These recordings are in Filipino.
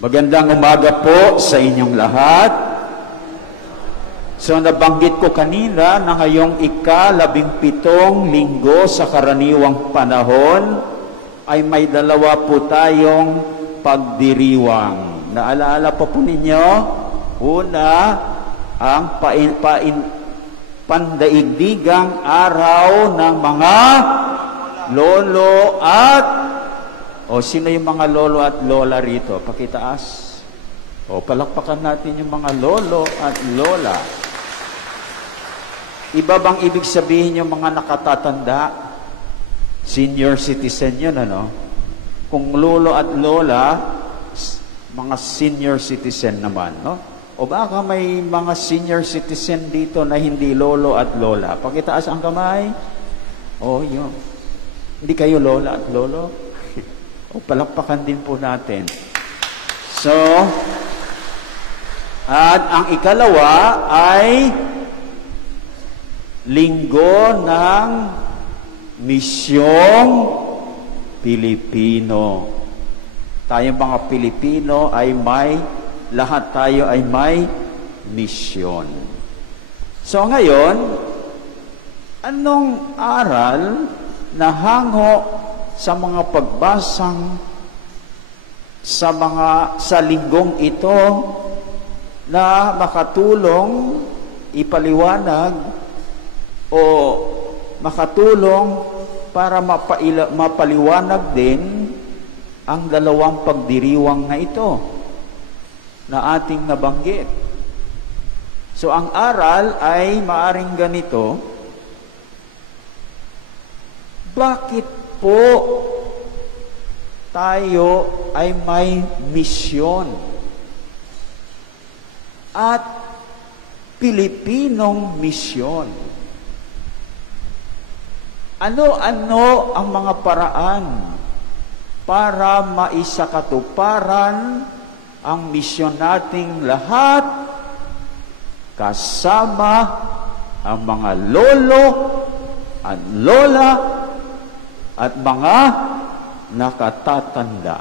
Magandang umaga po sa inyong lahat. So nabanggit ko kanina na ngayong ika-17 linggo sa karaniwang panahon ay may dalawa po tayong pagdiriwang. Naalala pa po ninyo? Una, ang pandaigdigang araw ng mga lolo at sino yung mga lolo at lola rito? Pakitaas. Palakpakan natin yung mga lolo at lola. Iba bang ibig sabihin yung mga nakatatanda? Senior citizen yun, ano? Kung lolo at lola, mga senior citizen naman, no? O baka may mga senior citizen dito na hindi lolo at lola. Pakitaas ang kamay. Yun. Hindi kayo lola at lolo? Palakpakan din po natin. So, at ang ikalawa ay linggo ng misyong Pilipino. Tayong mga Pilipino ay lahat tayo ay may misyon. So ngayon, anong aral na hango sa mga pagbasang sa linggong ito na makatulong ipaliwanag o makatulong para mapaliwanag din ang dalawang pagdiriwang na ito na ating nabanggit. So ang aral ay maaring ganito: bakit po tayo ay may misyon at Pilipinong misyon? Ano-ano ang mga paraan para maisakatuparan ang misyon nating lahat kasama ang mga lolo at lola at mga nakatatanda.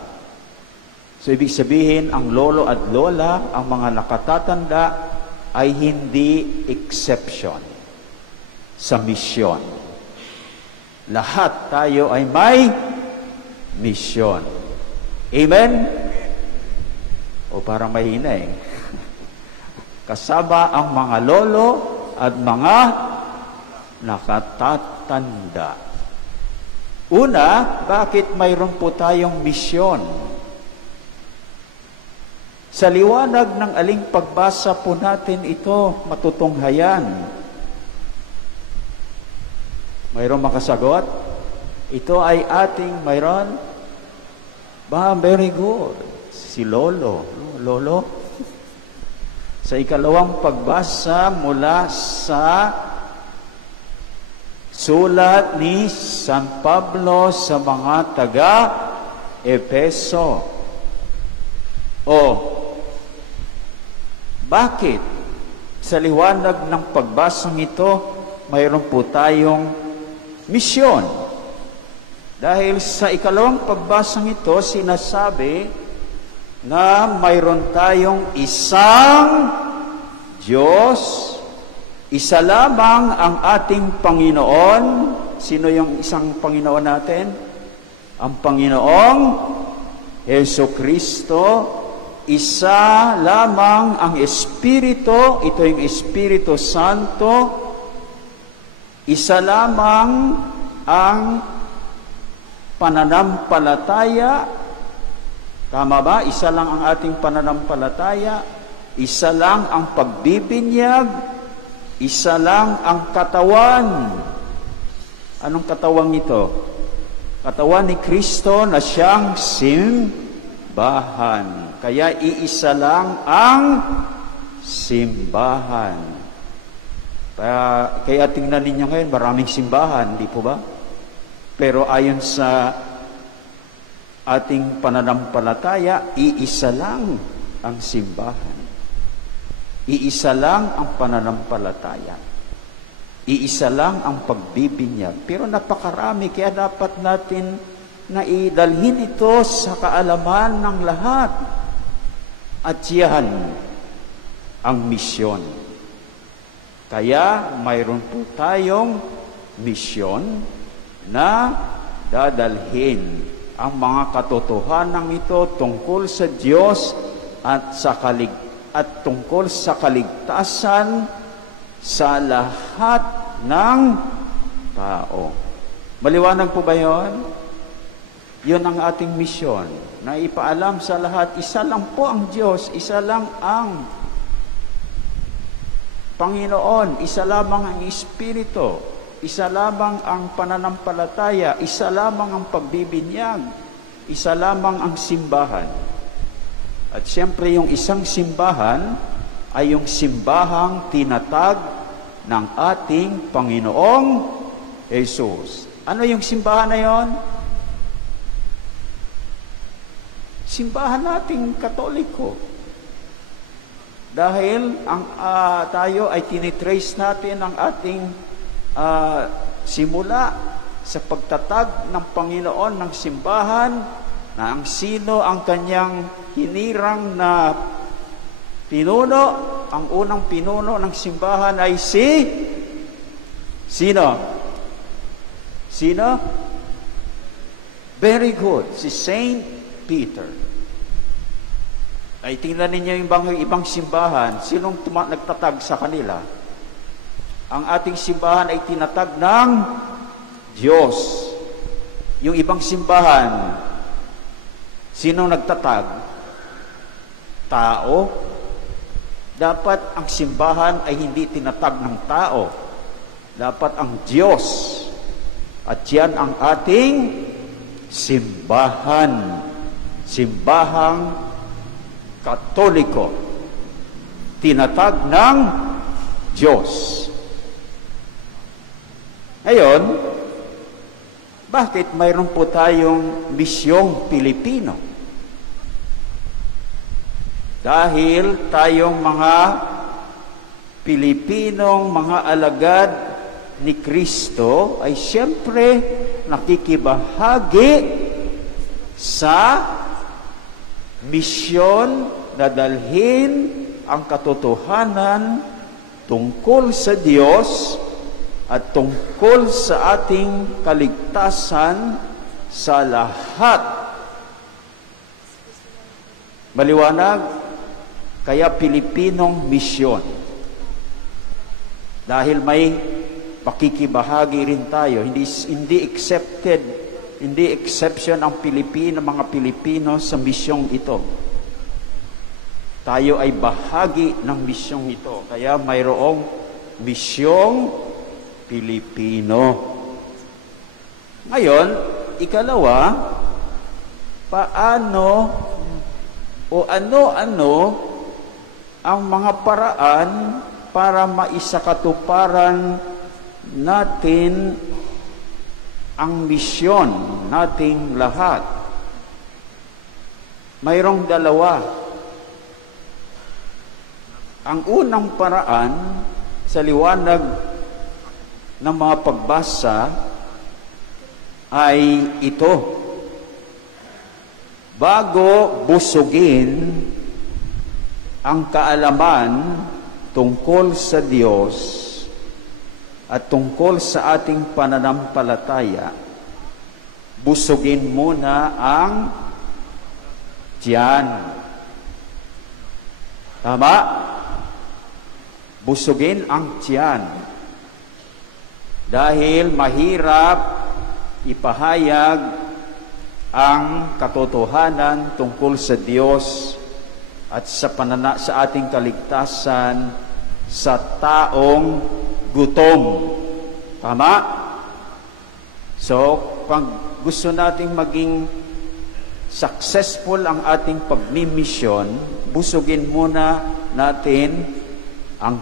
So, ibig sabihin, ang lolo at lola, ang mga nakatatanda, ay hindi exception sa misyon. Lahat tayo ay may misyon. Amen? Parang mahina eh. Kasama ang mga lolo at mga nakatatanda. Una, bakit mayroon po tayong misyon? Sa liwanag ng aling pagbasa po natin ito matutunghayan. Mayroon makasagot? Ito ay ating mayroon? Very good. Si Lolo. Lolo? Sa ikalawang pagbasa mula sa sulat ni San Pablo sa mga taga-Epeso. Bakit? Sa liwanag ng pagbasang ito, mayroon po tayong misyon. Dahil sa ikalawang pagbasang ito, sinasabi na mayroon tayong isang Diyos. Isa lamang ang ating Panginoon. Sino yung isang Panginoon natin? Ang Panginoong Jesucristo. Isa lamang ang Espiritu. Ito yung Espiritu Santo. Isa lamang ang pananampalataya. Tama ba? Isa lang ang ating pananampalataya. Isa lang ang pagbibinyag. Isa lang ang katawan. Anong katawan ito? Katawan ni Kristo na siyang simbahan. Kaya iisa lang ang simbahan. Kaya tingnan ninyo ngayon, maraming simbahan, di po ba? Pero ayon sa ating pananampalataya, iisa lang ang simbahan. Iisa lang ang pananampalataya. Iisa lang ang pagbibinyag. Pero napakarami, kaya dapat natin na idalhin ito sa kaalaman ng lahat. At yan ang misyon. Kaya mayroon po tayong misyon na dadalhin ang mga katotohanan ito tungkol sa Diyos at tungkol sa kaligtasan sa lahat ng tao. Maliwanag po ba yun? Yun ang ating misyon, na ipaalam sa lahat, isa lang po ang Diyos, isa lang ang Panginoon, isa lamang ang Espiritu, isa lamang ang pananampalataya, isa lamang ang pagbibinyag, isa lamang ang simbahan. At siyempre yung isang simbahan ay yung simbahang tinatag ng ating Panginoong Jesus. Ano yung simbahan na yon? Simbahan nating Katoliko. Dahil tayo ay tinitrace natin ang ating simula sa pagtatag ng Panginoon ng simbahan, na ang sino ang kanyang hinirang na pinuno. Ang unang pinuno ng simbahan ay sino? Very good, si Saint Peter. Ay tingnan ninyo yung ibang simbahan, sinong nagtatag sa kanila? Ang ating simbahan ay tinatag ng Diyos. Yung ibang simbahan, sinong nagtatag? Tao. Dapat ang simbahan ay hindi tinatag ng tao. Dapat ang Diyos. At yan ang ating simbahan. Simbahang Katoliko. Tinatag ng Diyos. Ngayon, bakit mayroon po tayong misyong Pilipino? Dahil tayong mga Pilipinong mga alagad ni Kristo ay siyempre nakikibahagi sa misyon na dalhin ang katotohanan tungkol sa Diyos at tungkol sa ating kaligtasan sa lahat. Maliwanag, kaya Pilipinong misyon. Dahil may pakikibahagi rin tayo, hindi exception ang mga Pilipino sa misyong ito. Tayo ay bahagi ng misyong ito. Kaya mayroong misyong Pilipino. Ngayon, ikalawa, paano o ano-ano ang mga paraan para maisakatuparan natin ang misyon nating lahat? Mayroong dalawa. Ang unang paraan sa liwanag ng mga pagbasa ay ito. Bago busugin ang kaalaman tungkol sa Diyos at tungkol sa ating pananampalataya, busugin muna ang tiyan. Tama? Busugin ang tiyan. Dahil mahirap ipahayag ang katotohanan tungkol sa Diyos at sa ating kaligtasan sa taong gutom. Tama? So, pag gusto nating maging successful ang ating pagmimisyon, busugin muna natin ang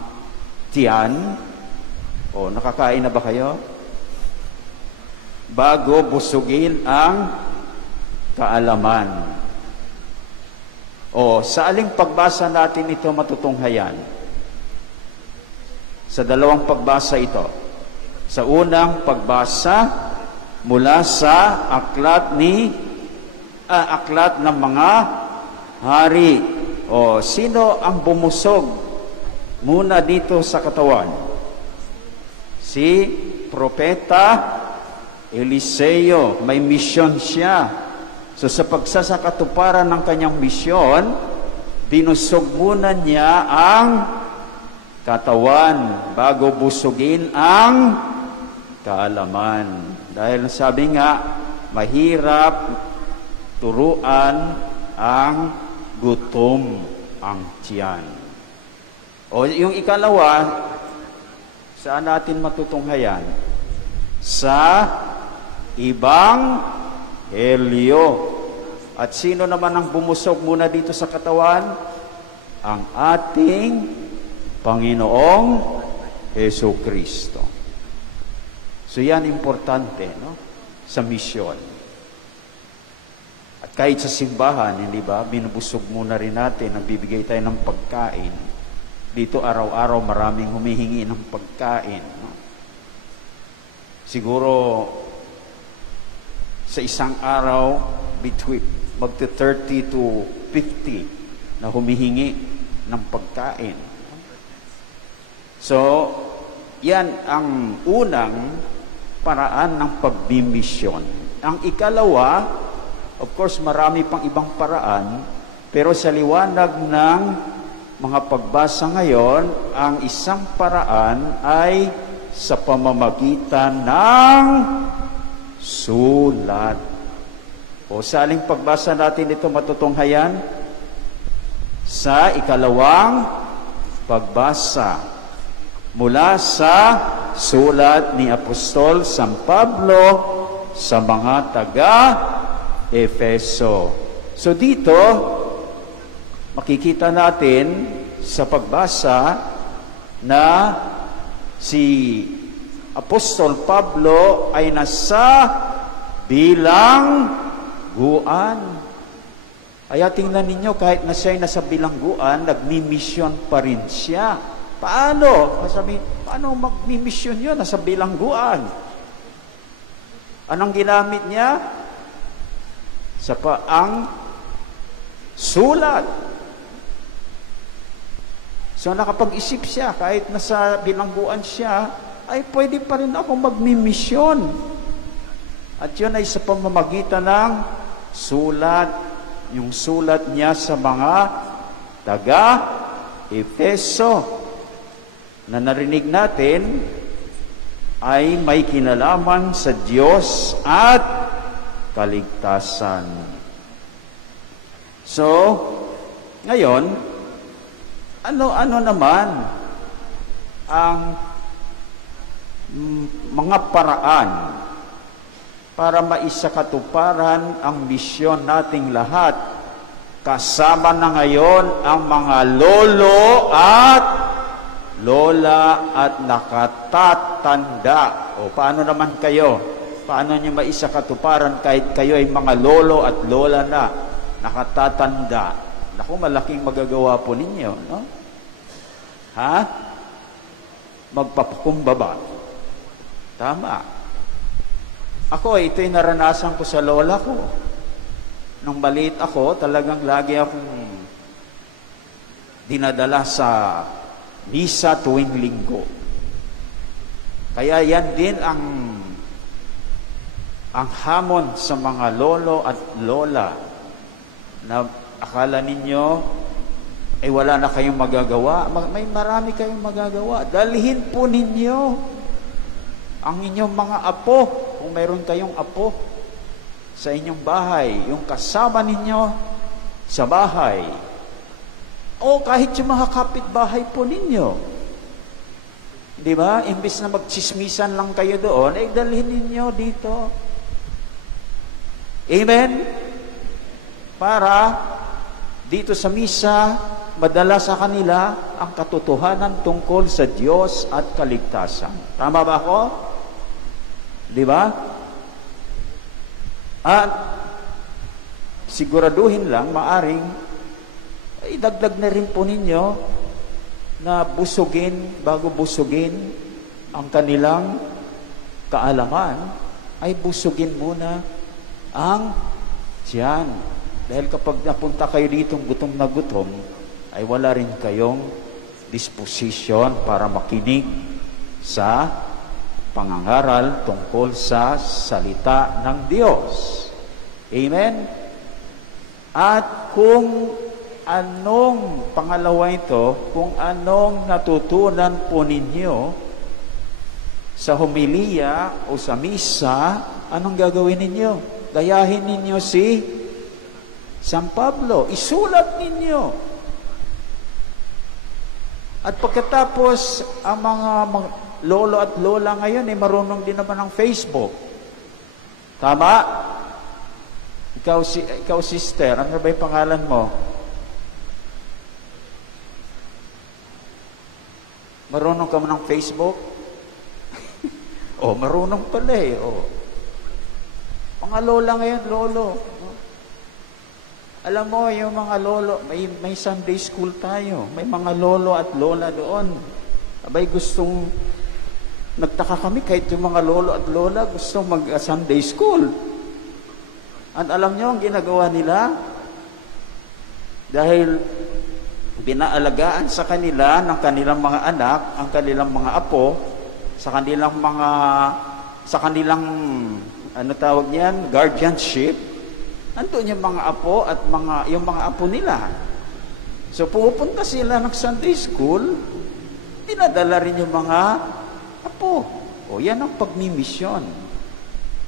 tiyan. O, nakakain na ba kayo? Bago busugin ang kaalaman. O, sa aling pagbasa natin ito matutunghayan? Sa dalawang pagbasa ito. Sa unang pagbasa, mula sa aklat ng mga hari. O, sino ang bumusog muna dito sa katawan? Si Propeta Eliseo. May misyon siya. So sa pagsasakatuparan ng kanyang misyon, binusog muna niya ang katawan bago busugin ang kaalaman. Dahil sabi nga, mahirap turuan ang gutom ang tiyan. O yung ikalawa, saan natin matutunghayan? Sa ibang Helyo. At sino naman ang bumusog muna dito sa katawan? Ang ating Panginoong Jesucristo. So yan importante, no? Sa misyon. At kahit sa simbahan, hindi ba, binubusog muna rin natin, nagbibigay tayo ng pagkain. Dito araw-araw maraming humihingi ng pagkain. No? Siguro sa isang araw, between magto 30 to 50 na humihingi ng pagkain. So, yan ang unang paraan ng pagbimisyon. Ang ikalawa, of course, marami pang ibang paraan, pero sa liwanag ng mga pagbasa ngayon, ang isang paraan ay sa pamamagitan ng sulat. O sa aling pagbasa natin ito matutunghayan sa ikalawang pagbasa mula sa sulat ni Apostol San Pablo sa mga taga-Efeso. So dito, makikita natin sa pagbasa na si Apostol Pablo ay nasa bilangguan. Kaya tingnan ninyo, kahit na siya ay nasa bilangguan, nagmi-mission pa rin siya. Paano? Paano magmi-mission yun? Nasa bilangguan. Anong ginamit niya? Ang sulat. So nakapag-isip siya, kahit nasa bilangguan siya, ay pwede pa rin ako magmi-mission. At yun ay sa pamamagitan ng sulat, yung sulat niya sa mga taga-Efeso na narinig natin ay may kinalaman sa Diyos at kaligtasan. So, ngayon, ano naman ang mga paraan para maisakatuparan ang misyon nating lahat? Kasama na ngayon ang mga lolo at lola at nakatatanda. O paano naman kayo? Paano nyo maisakatuparan kahit kayo ay mga lolo at lola na, nakatatanda? Naku, malaking magagawa po ninyo, no? Ha? Magpapakumbaba. Tama. Ako, ito'y naranasan ko sa lola ko. Nung maliit ako, talagang lagi akong dinadala sa misa tuwing linggo. Kaya yan din ang hamon sa mga lolo at lola na akala ninyo ay wala na kayong magagawa. May marami kayong magagawa. Dalhin po ninyo ang inyong mga apo, kung mayroon kayong apo sa inyong bahay, yung kasama ninyo sa bahay, o kahit yung mga kapitbahay po ninyo. Di ba? Imbis na magchismisan lang kayo doon, ay dalhin ninyo dito. Amen? Para dito sa misa, madala sa kanila ang katotohanan tungkol sa Diyos at kaligtasan. Tama ba ako? Di ba? At siguraduhin lang, maaring idagdag na rin po ninyo na busugin, bago busugin ang kanilang kaalaman, ay busugin muna ang tiyan. Dahil kapag napunta kayo dito gutom na gutom, ay wala rin kayong disposition para makinig sa pangangaral tungkol sa salita ng Diyos. Amen? At kung anong, pangalawa ito, kung anong natutunan po ninyo sa homilya o sa misa, anong gagawin ninyo? Gayahin ninyo si San Pablo. Isulat ninyo. At pagkatapos, ang mga lolo at lola ngayon ay marunong din naman ng Facebook. Tama? Ikaw sister, ano ba yung pangalan mo? Marunong ka mo ng Facebook? Marunong pala eh. Mga lola ngayon, lolo. Alam mo, yung mga lolo, may Sunday school tayo. May mga lolo at lola doon. Abay, nagtaka kami kahit yung mga lolo at lola gustong mag-Sunday school. At alam nyo, ang ginagawa nila, dahil binaalagaan sa kanila ng kanilang mga anak, ang kanilang mga apo, sa kanilang ano tawag niyan, guardianship, andun yung mga apo at yung mga apo nila. So pupunta sila ng Sunday school, dinadala rin yung mga apo. Yan ang pagmimisyon.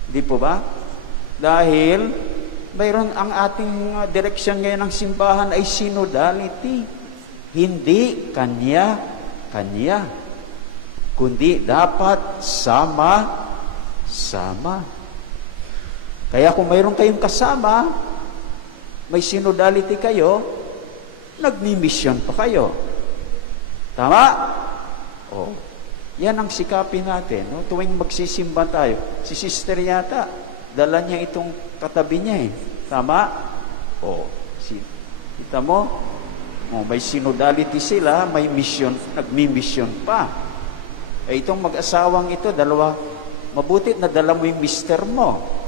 Di po ba? Dahil mayroon ang ating direksyon ngayon ng simbahan ay synodality. Hindi kanya-kanya, kundi dapat sama-sama. Kaya kung mayroon kayong kasama, may synodality kayo, nagmi-mission pa kayo. Tama? Yan ang sikapin natin. No? Tuwing magsisimba tayo, si sister yata, dala niya itong katabi niya eh. Tama? Kita mo? May synodality sila, may mission, nagmi-mission pa. Itong mag-asawang ito, dalawa, mabutit na dala mo yung mister mo.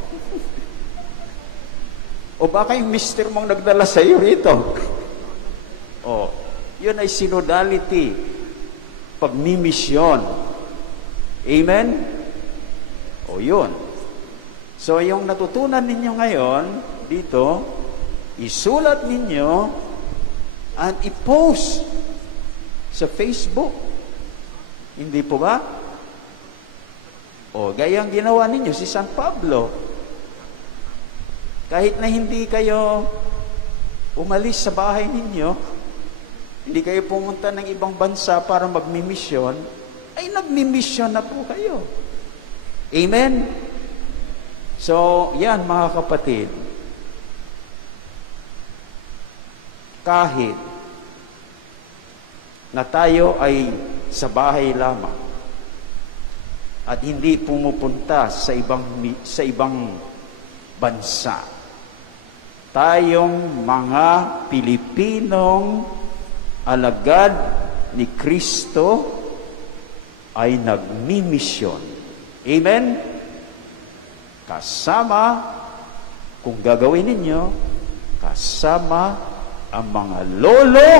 O baka yung mister mong nagdala sa iyo rito. Yun ay synodality. Pagmi-mission. Amen? Yun. So, yung natutunan ninyo ngayon, dito, isulat ninyo and i-post sa Facebook. Hindi po ba? Gayang ginawa ninyo si San Pablo. Kahit na hindi kayo umalis sa bahay ninyo, hindi kayo pumunta ng ibang bansa para magmimisyon, ay nagmimisyon na po kayo. Amen? So, yan mga kapatid. Kahit na tayo ay sa bahay lamang at hindi pumupunta sa ibang bansa, tayong mga Pilipinong alagad ni Kristo ay nagmimisyon. Amen? Kasama, kung gagawin ninyo, kasama ang mga lolo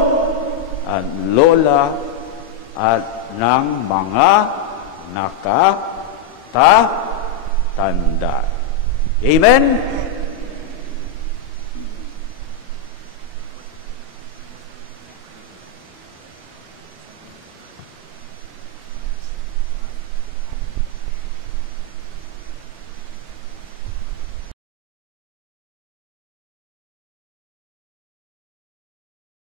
at lola at ng mga nakatatanda. Amen?